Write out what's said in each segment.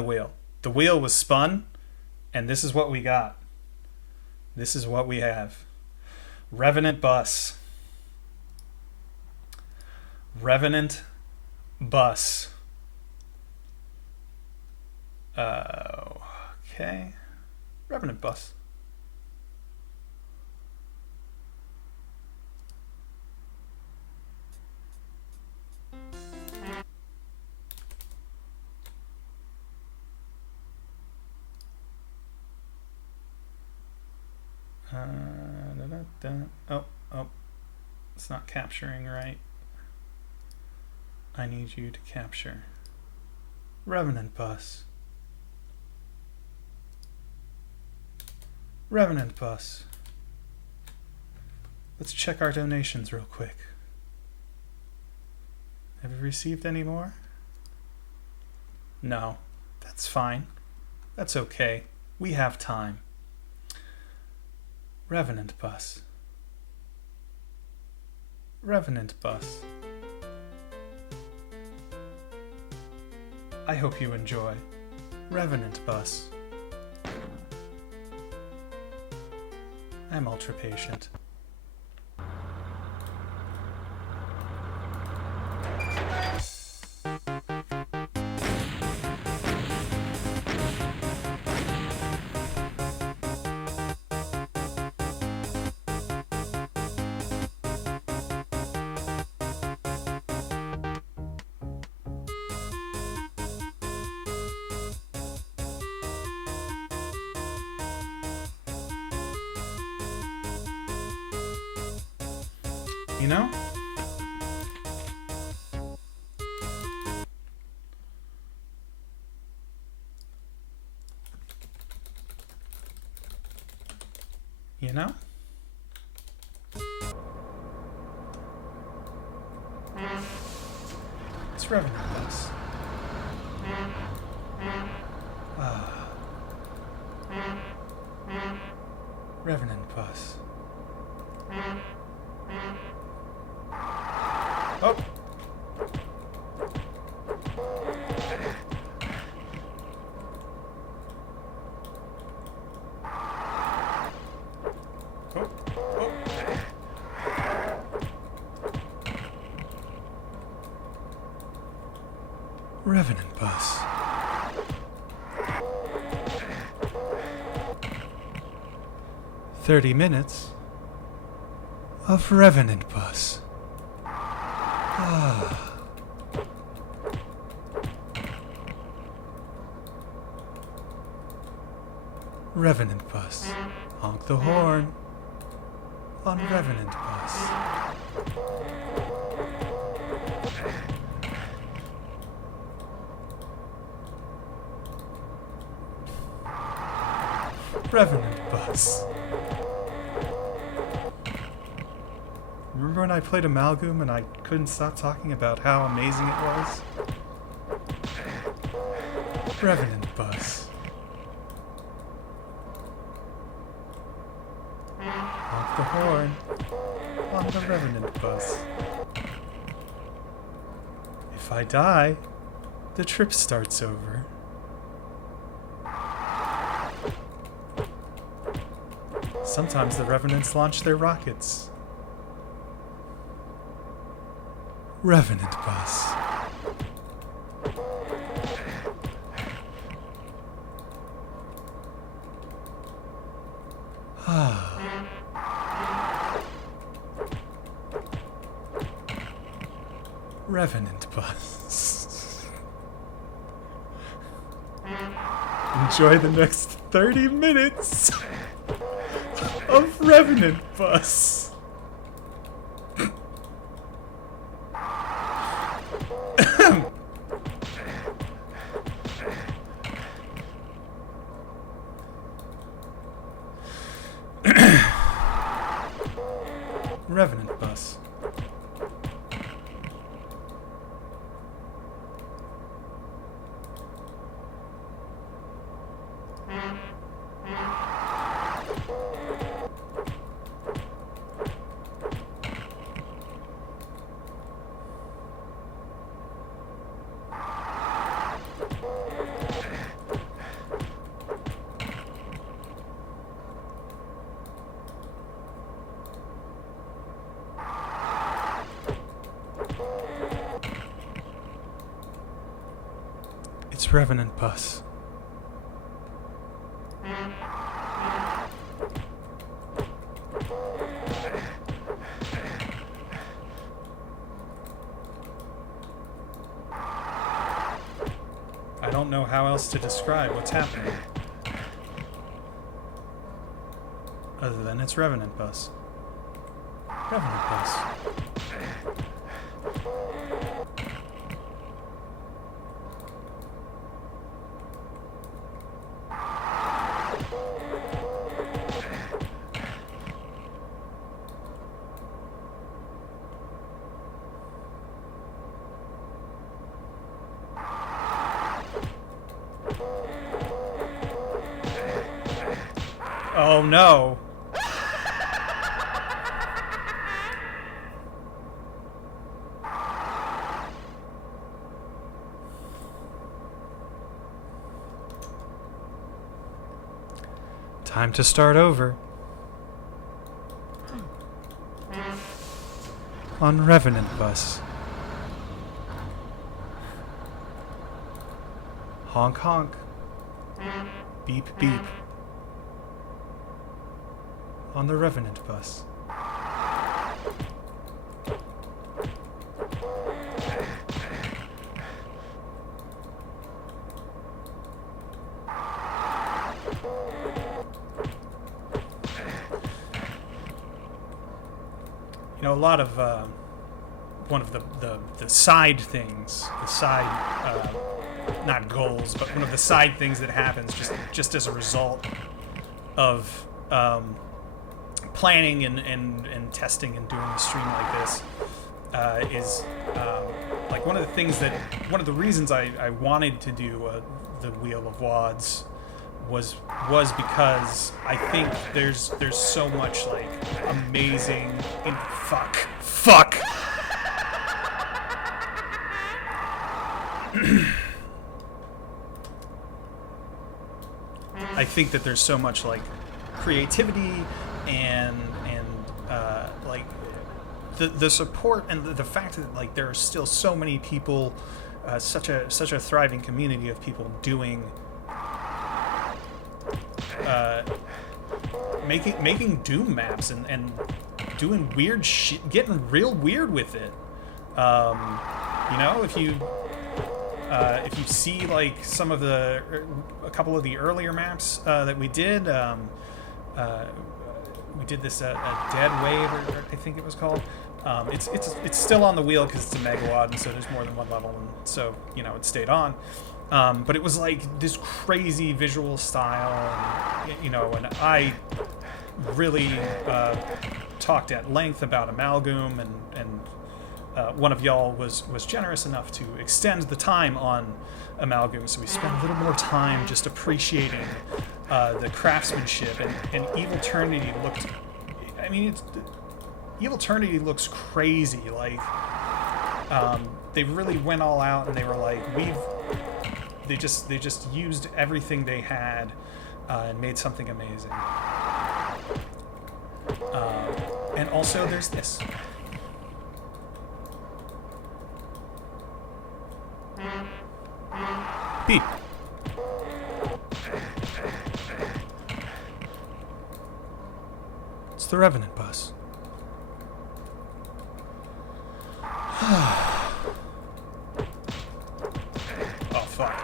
the wheel. The wheel was spun, and this is what we got. This is what we have. Revenant Bus. Revenant Bus. Okay. Revenant Bus. Oh, it's not capturing right. I need you to capture. Revenant Bus. Revenant Bus. Let's check our donations real quick. Have you received any more? No. That's fine. That's okay. We have time. Revenant Bus. Revenant Bus. I hope you enjoy. Revenant Bus. I'm ultra patient. You know? You know? It's Revenant Bus. Revenant Bus. Oh! Revenant Bus. "30 minutes of Revenant Bus." Revenant Bus. Honk the horn on Revenant Bus. Revenant Bus. Remember when I played Amalgam and I couldn't stop talking about how amazing it was? Revenant Bus. Honk the horn on the Revenant Bus. If I die, the trip starts over. Sometimes the Revenants launch their rockets. Revenant Bus. Revenant Bus. Enjoy the next 30 minutes of Revenant Bus. Revenant Bus. It's Revenant Bus. I don't know how else to describe what's happening. Other than it's Revenant Bus. Revenant Bus. Oh no. Time to start over. On Revenant Bus. Honk honk. Beep beep. On the Revenant Bus. You know, a lot of one of the side things, the side not goals, but one of the side things that happens just as a result of planning and testing and doing a stream like this is like one of the reasons I wanted to do the Wheel of Wads was because I think there's so much like amazing fuck I think that there's so much like creativity and like the support and the fact that like there are still so many people, such a thriving community of people doing making Doom maps and doing weird shit, getting real weird with it. You know, if you see like some of a couple of the earlier maps that we did this a Dead Wave, or I think it was called. It's still on the wheel because it's a megawatt, and so there's more than one level, and so you know it stayed on. But it was like this crazy visual style, and, you know, and I really talked at length about Amalgam, and one of y'all was generous enough to extend the time on Amalgam, so we spent a little more time just appreciating the craftsmanship, and Evil Eternity looked, I mean, Evil Eternity looks crazy. Like, they really went all out, and they were like, they just used everything they had and made something amazing. And also, there's this. Beep. It's the Revenant Bus. Oh, fuck.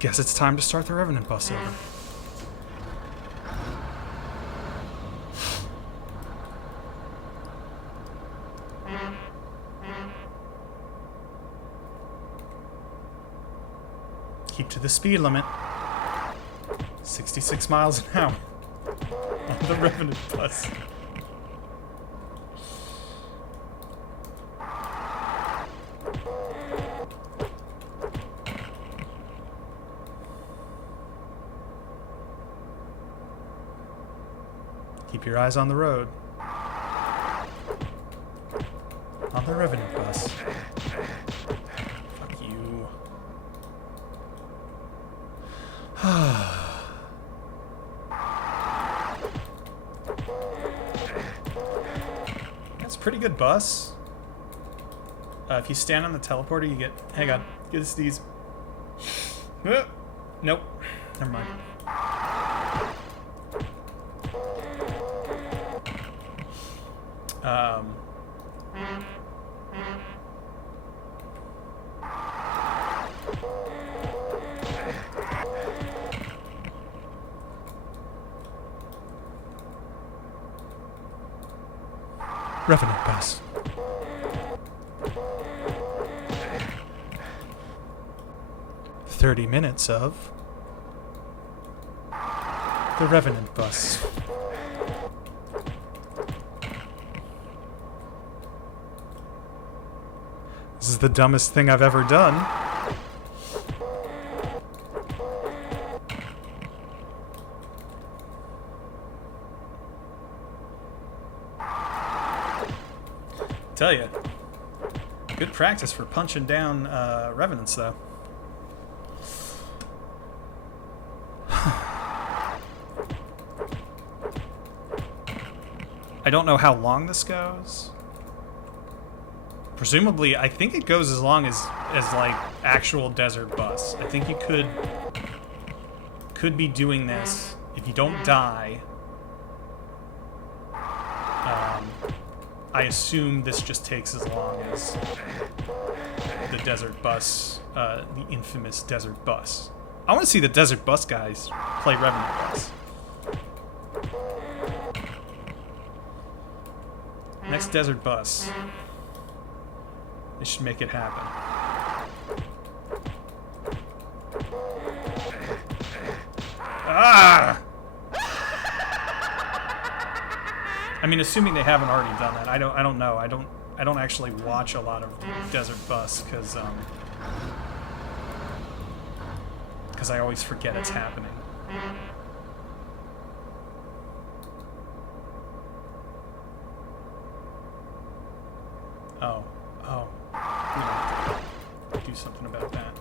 Guess it's time to start the Revenant Bus over. Keep to the speed limit. 66 miles an hour on the Revenant Bus. Keep your eyes on the road. On the Revenant Bus. Fuck you. That's a pretty good bus. If you stand on the teleporter, you get... Hang on. Get a sneeze. Nope. Never mind. Revenant Bus. "30 minutes of the Revenant Bus." This is the dumbest thing I've ever done. Tell ya. Good practice for punching down Revenants, though. I don't know how long this goes. Presumably, I think it goes as long as like actual Desert Bus. I think you could be doing this if you don't die. I assume this just takes as long as the Desert Bus, the infamous Desert Bus. I want to see the Desert Bus guys play Revenant Bus. Next Desert Bus. They should make it happen. Ah! I mean, assuming they haven't already done that. I don't know. I don't actually watch a lot of Desert Bus because I always forget it's happening. Oh. We have to do something about that.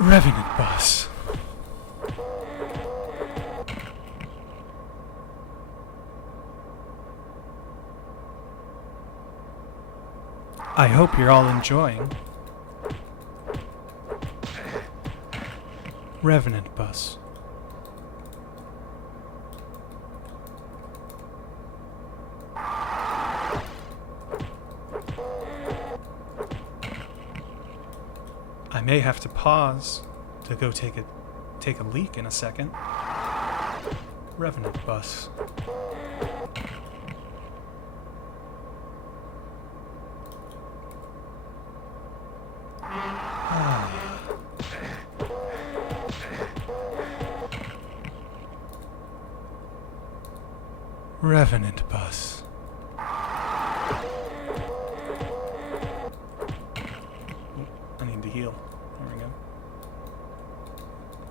Revenant Bus. I hope you're all enjoying Revenant Bus. I may have to pause to go take a leak in a second. Revenant Bus. Revenant Bus. I need to heal. There we go.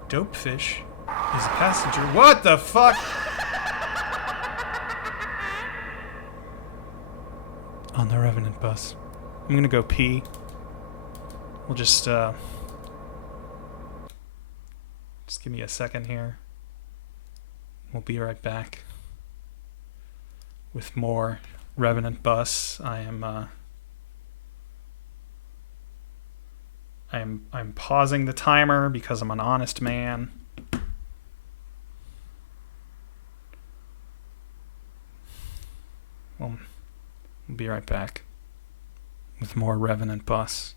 Dopefish is a passenger. What the fuck? On the Revenant Bus. I'm gonna go pee. We'll just give me a second here. We'll be right back with more Revenant Bus. I'm pausing the timer because I'm an honest man. Well, we'll be right back with more Revenant Bus.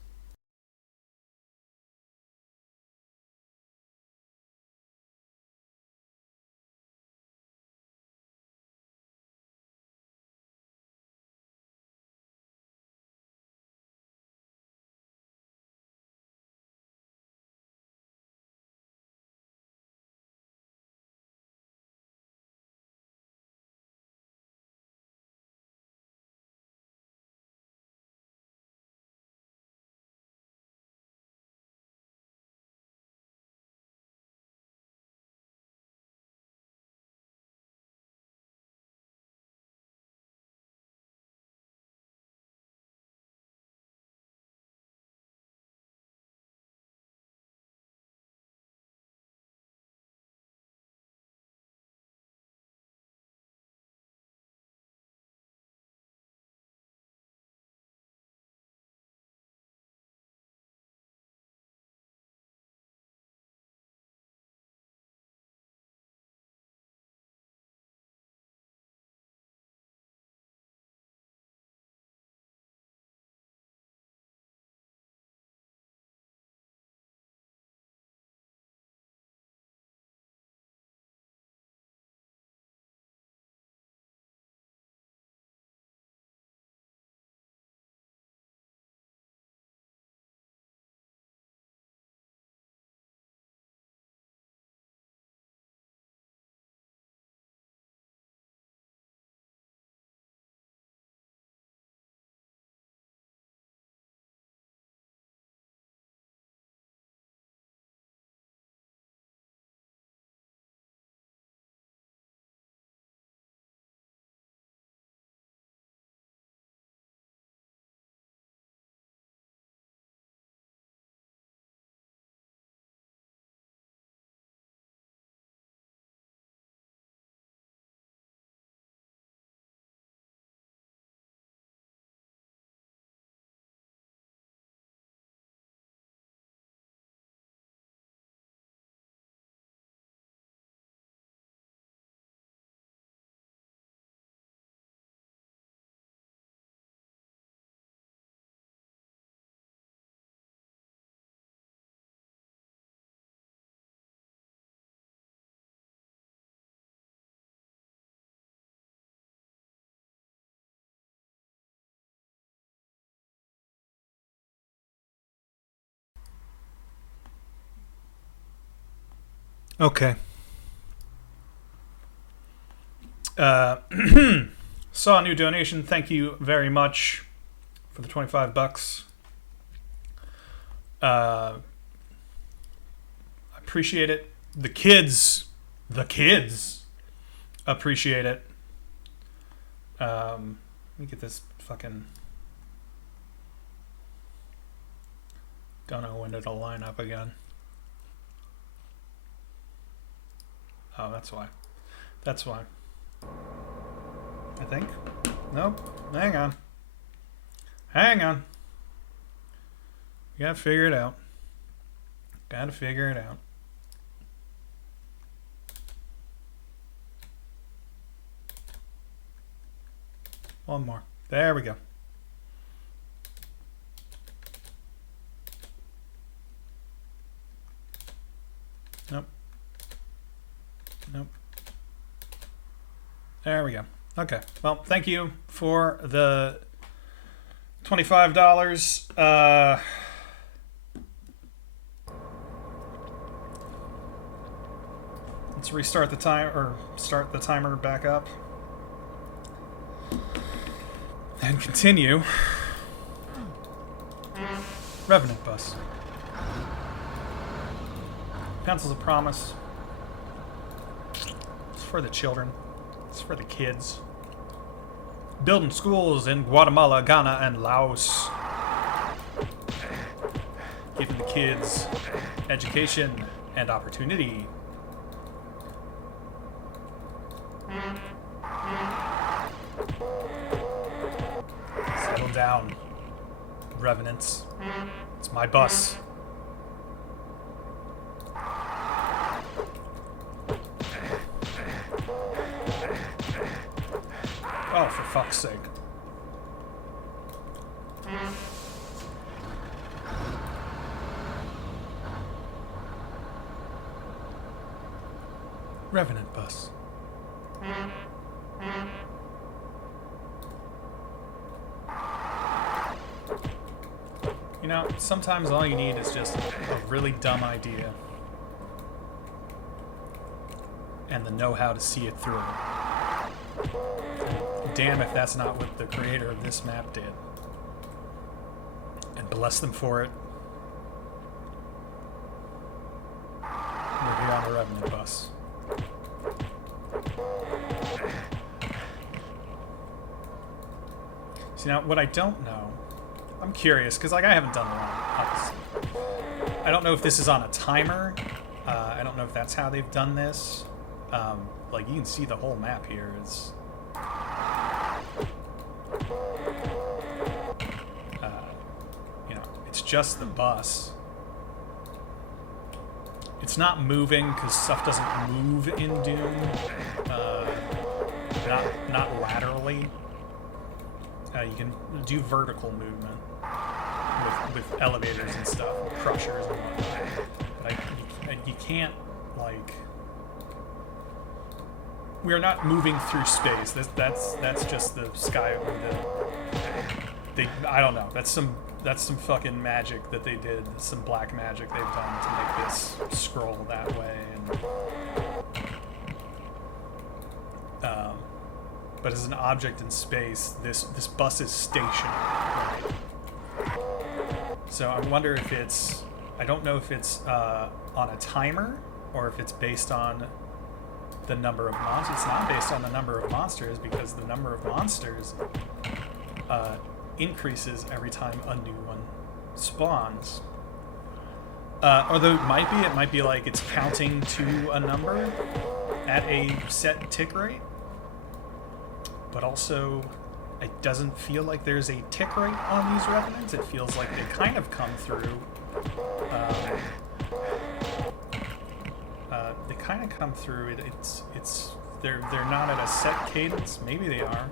Okay. Saw a new donation. Thank you very much for the $25. Appreciate it. The kids appreciate it. Let me get this fucking. Don't know when it'll line up again. Oh, that's why. That's why. I think. Nope. Hang on. Hang on. You gotta figure it out. Gotta figure it out. One more. There we go. Nope. Nope. There we go. Okay. Well, thank you for the $25. Let's restart the time or start the timer back up. And continue. Revenant Bus. Pencils of Promise. It's for the children. It's for the kids. Building schools in Guatemala, Ghana, and Laos. Giving the kids education and opportunity. Settle down, revenants. It's my bus. Oh, for fuck's sake. Revenant Bus. You know, sometimes all you need is just a really dumb idea and the know-how to see it through. Damn if that's not what the creator of this map did. And bless them for it. We're here on the Revenant Bus. See, now, what I don't know... I'm curious, because like I haven't done a lot, obviously. I don't know if this is on a timer. I don't know if that's how they've done this. Like, you can see the whole map here. It's... you know, it's just the bus. It's not moving because stuff doesn't move in Doom. Not laterally. You can do vertical movement with elevators and stuff, and crushers and whatnot. But you can't, like... We are not moving through space. That's just the sky over the... I don't know. That's some fucking magic that they did. Some black magic they've done to make this scroll that way. And, but as an object in space, this bus is stationary. Right? So I wonder if it's... I don't know if it's on a timer or if it's based on the number of monsters. It's not based on the number of monsters because the number of monsters increases every time a new one spawns. Although it might be like it's counting to a number at a set tick rate. But also, it doesn't feel like there's a tick rate on these Revenants. It feels like they kind of come through. They kind of come through. They're not at a set cadence. Maybe they are.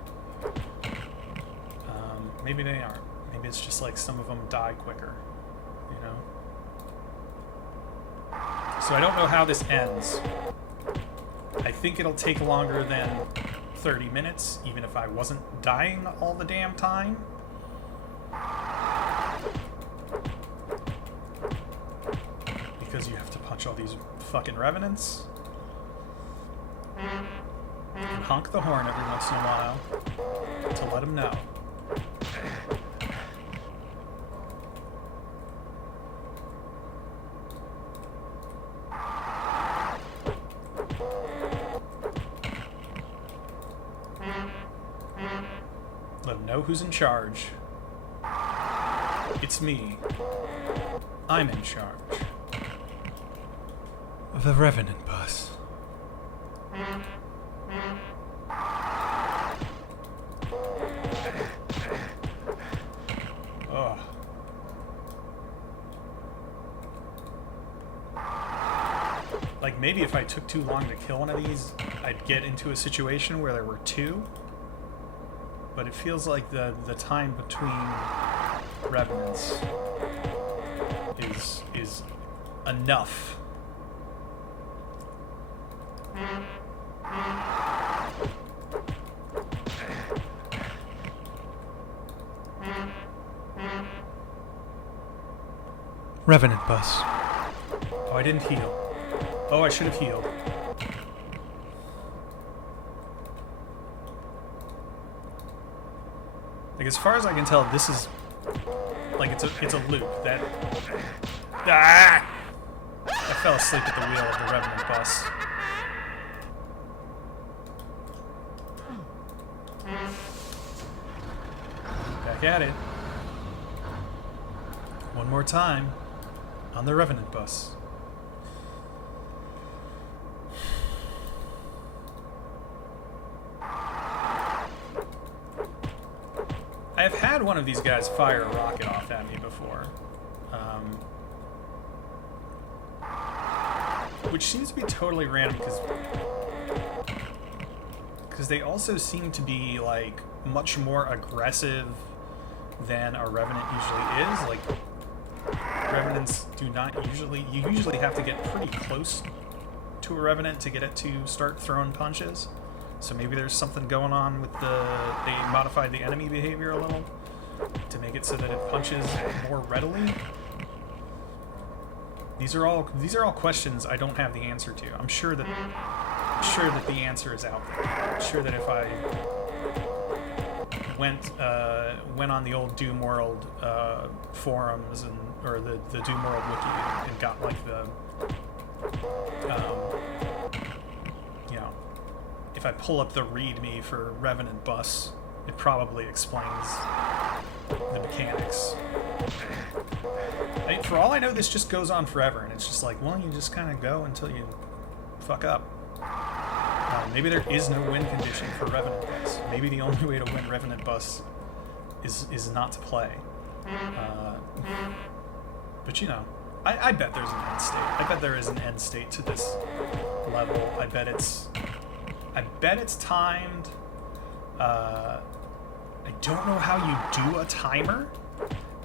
Maybe they aren't. Maybe it's just like some of them die quicker. You know. So I don't know how this ends. I think it'll take longer than 30 minutes, even if I wasn't dying all the damn time. because you have to punch all these fucking revenants. And honk the horn every once in a while to let them know. Let them know who's in charge. It's me. I'm in charge. The Revenant Bus. Ugh. Like, maybe if I took too long to kill one of these, I'd get into a situation where there were two. But it feels like the time between revenants is enough. Revenant Bus. Oh, I didn't heal. Oh, I should have healed. Like, as far as I can tell, this is like it's a loop. That I fell asleep at the wheel of the Revenant Bus. Back at it. One more time on the Revenant Bus. I've had one of these guys fire a rocket off at me before. Which seems to be totally random because they also seem to be like much more aggressive than a Revenant usually is. Like, Revenants do not usually... You usually have to get pretty close to a Revenant to get it to start throwing punches. So maybe there's something going on with they modified the enemy behavior a little to make it so that it punches more readily. These are all questions I don't have the answer to. I'm sure that the answer is out there. I'm sure that if I went on the old Doom World forums or the Doom World wiki and got like the if I pull up the README for Revenant Bus, it probably explains the mechanics. For all I know, this just goes on forever, and it's just like, well, you just kind of go until you fuck up. Maybe there is no win condition for Revenant Bus. Maybe the only way to win Revenant Bus is not to play. But you know, I bet there's an end state. I bet there is an end state to this level. I bet it's timed. I don't know how you do a timer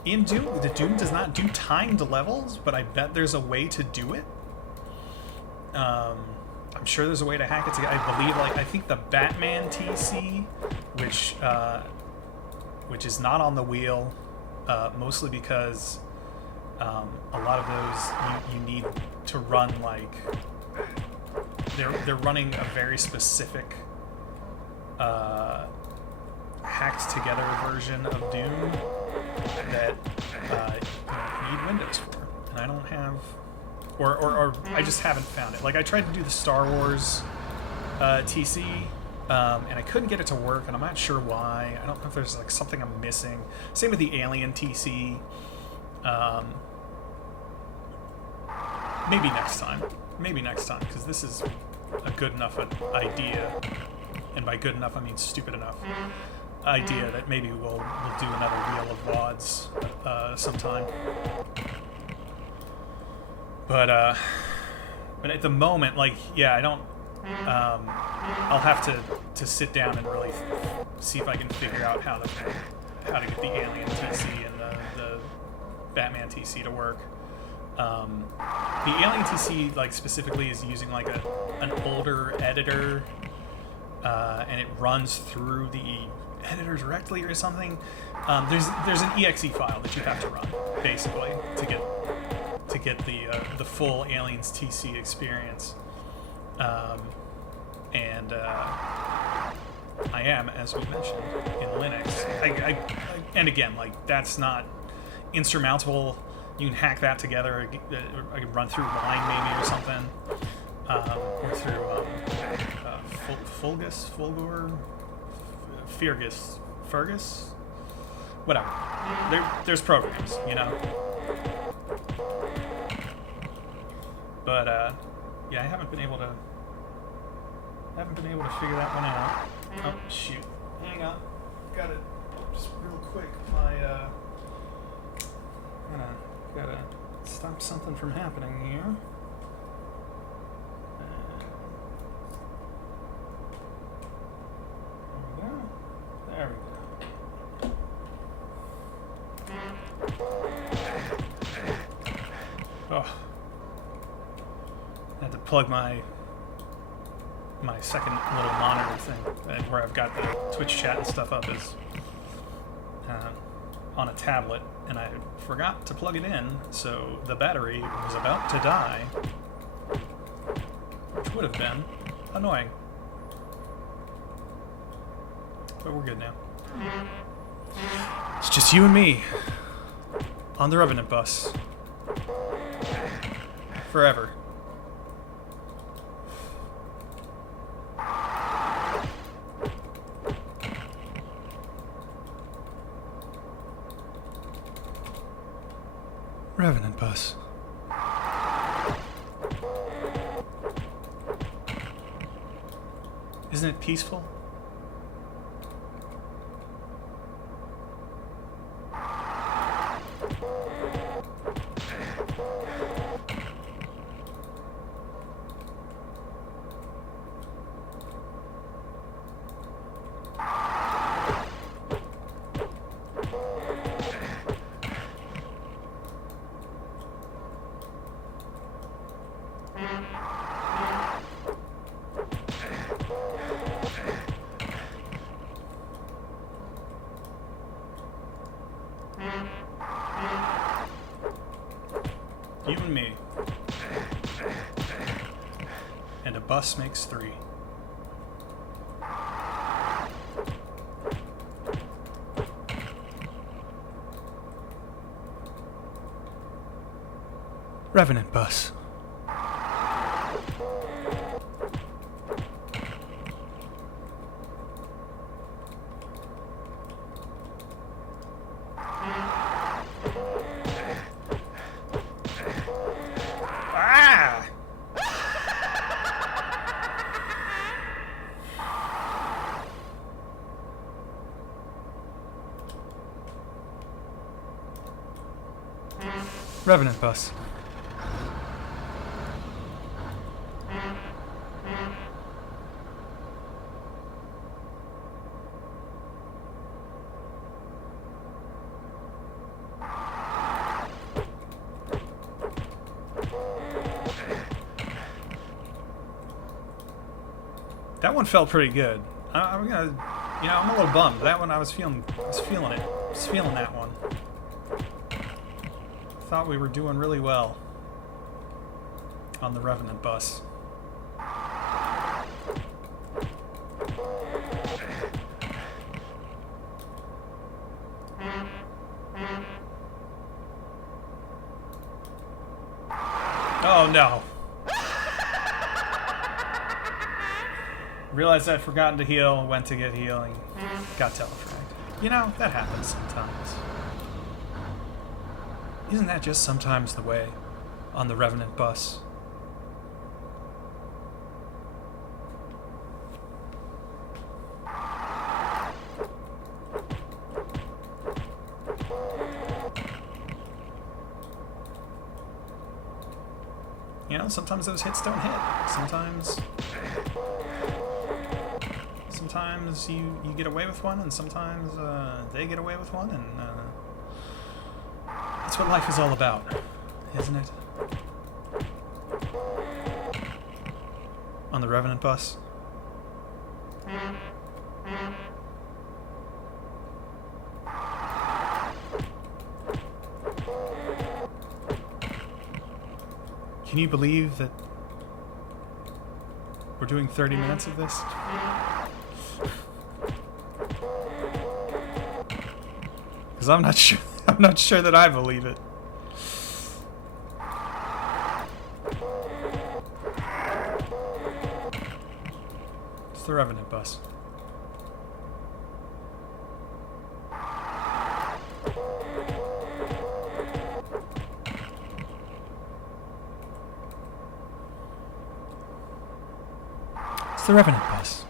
in Doom. The Doom does not do timed levels, but I bet there's a way to do it. I'm sure there's a way to hack it together. I believe, like, I think the Batman TC, which is not on the wheel, mostly because a lot of those you need to run like. They're running a very specific hacked together version of Doom that you need Windows for, and I don't have, or I just haven't found it. Like, I tried to do the Star Wars TC, and I couldn't get it to work, and I'm not sure why. I don't know if there's like something I'm missing. Same with the Alien TC. Maybe next time. Maybe next time, because this is a good enough idea, and by good enough I mean stupid enough idea that maybe we'll do another Wheel of WADs sometime. But at the moment, like, yeah, I don't. I'll have to sit down and really see if I can figure out how to get the Alien TC and the Batman TC to work. The Alien TC, like, specifically is using like an older editor, and it runs through the editor directly or something. There's an exe file that you have to run basically to to get the full Aliens TC experience. And I am, as we mentioned, in Linux. And again, like, that's not insurmountable. You can hack that together. I can run through Wine maybe or something, or through Fulgur, Fergus, whatever. There's programs, you know. But yeah, I haven't been able to figure that one out. Oh shoot! Hang on, got it. Just real quick, gotta stop something from happening here. There we go. Oh, I had to plug my second little monitor thing, where I've got the Twitch chat and stuff up, is on a tablet, and I forgot to plug it in, so the battery was about to die, which would have been annoying. But we're good now. It's just you and me on the Revenant Bus. Forever. Revenant Bus. Isn't it peaceful? You and me. And a bus makes three. Revenant Bus. Revenant Bus. That one felt pretty good. I'm gonna, you know, I'm a little bummed. That one I was feeling it. I was feeling that one. Thought we were doing really well on the Revenant Bus. Oh no. Realized I'd forgotten to heal, went to get healing, got telefragged. You know, that happens sometimes. Isn't that just sometimes the way on the Revenant Bus? You know, sometimes those hits don't hit. Sometimes you get away with one, and sometimes they get away with one, and that's what life is all about, isn't it? On the Revenant Bus. Can you believe that we're doing 30 minutes of this? Because I'm not sure. I'm not sure that I believe it. It's the Revenant Bus. It's the Revenant Bus.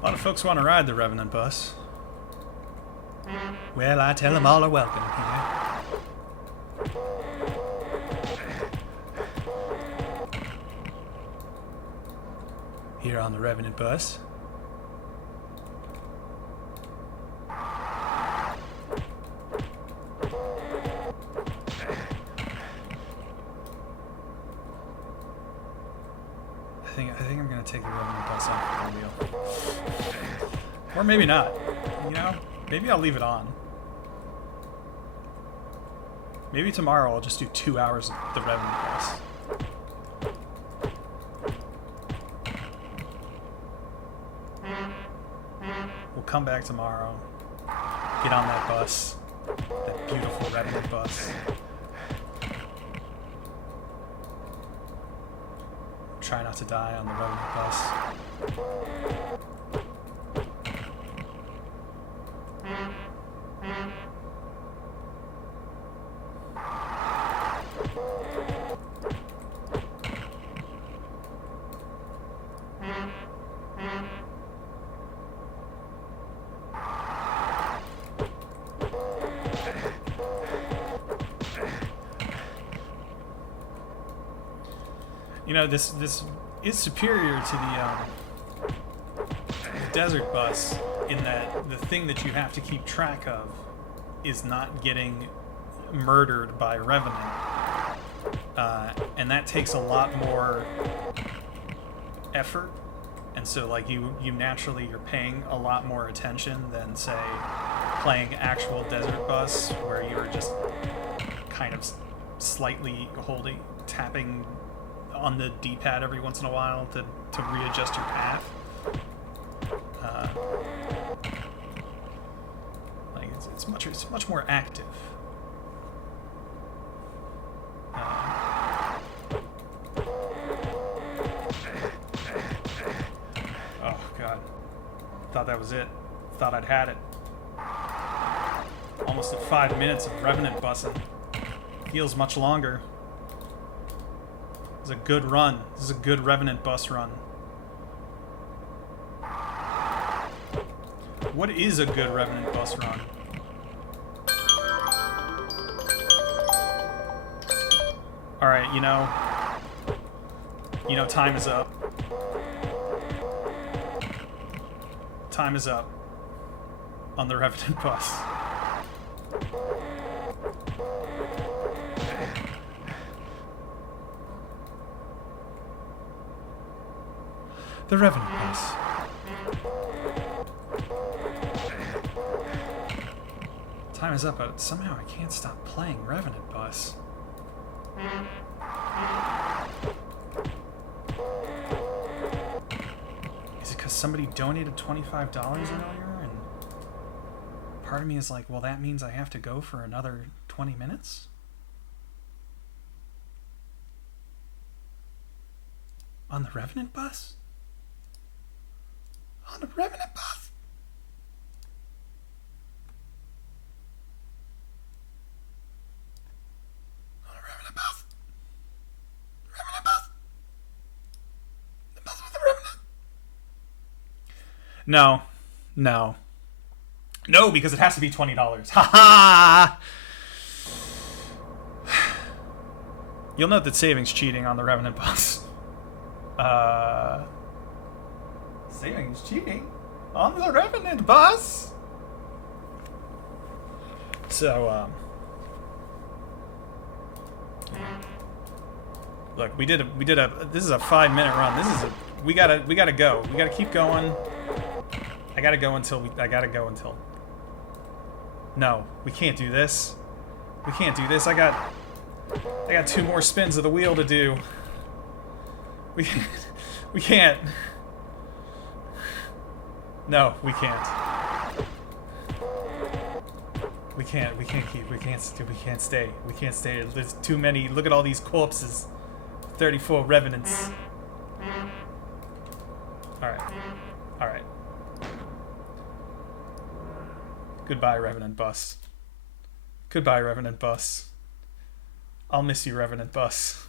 A lot of folks want to ride the Revenant Bus. Well, I tell them all are welcome here on the Revenant Bus. I think I'm gonna take the Revenant Bus off the wheel. Or maybe not. You know? Maybe I'll leave it on. Maybe tomorrow I'll just do 2 hours of the Revenant Bus. We'll come back tomorrow, get on that bus, that beautiful Revenant Bus. Try not to die on the Revenant Bus. You know, this is superior to the desert bus in that the thing that you have to keep track of is not getting murdered by Revenant. And that takes a lot more effort. And so, like, you naturally, you're paying a lot more attention than, say, playing actual desert bus, where you're just kind of slightly tapping on the D-pad every once in a while to readjust your path. Like it's much more active. Oh god, thought that was it. Thought I'd had it. Almost at 5 minutes of Revenant bussing. Feels much longer. This is a good run. This is a good Revenant bus run. What is a good Revenant bus run? Alright, you know, time is up. Time is up on the Revenant bus. The Revenant Bus. Time is up, but somehow I can't stop playing Revenant Bus. Is it because somebody donated $25 earlier? And part of me is like, well, that means I have to go for another 20 minutes? On the Revenant Bus? On the Revenant Bus? On the Revenant Bus? Revenant Bus? No. No. No, because it has to be $20. Ha ha! You'll note that savings cheating on the Revenant Bus. Savings cheating on the Revenant Bus? So, look, we did a this is a 5-minute run. This is we gotta go. We gotta keep going. I gotta go until no, we can't do this. We can't do this. I got 2 more spins of the wheel to do. We can't. No, we can't. We can't stay. We can't stay. There's too many. Look at all these corpses. 34 revenants. Alright. Goodbye, Revenant Bus. Goodbye, Revenant Bus. I'll miss you, Revenant Bus.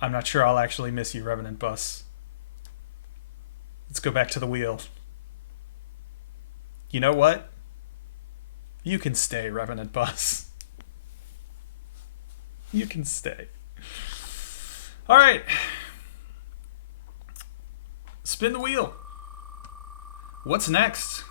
I'm not sure I'll actually miss you, Revenant Bus. Let's go back to the wheel. You know what? You can stay, Revenant Bus. You can stay. Alright. Spin the wheel. What's next?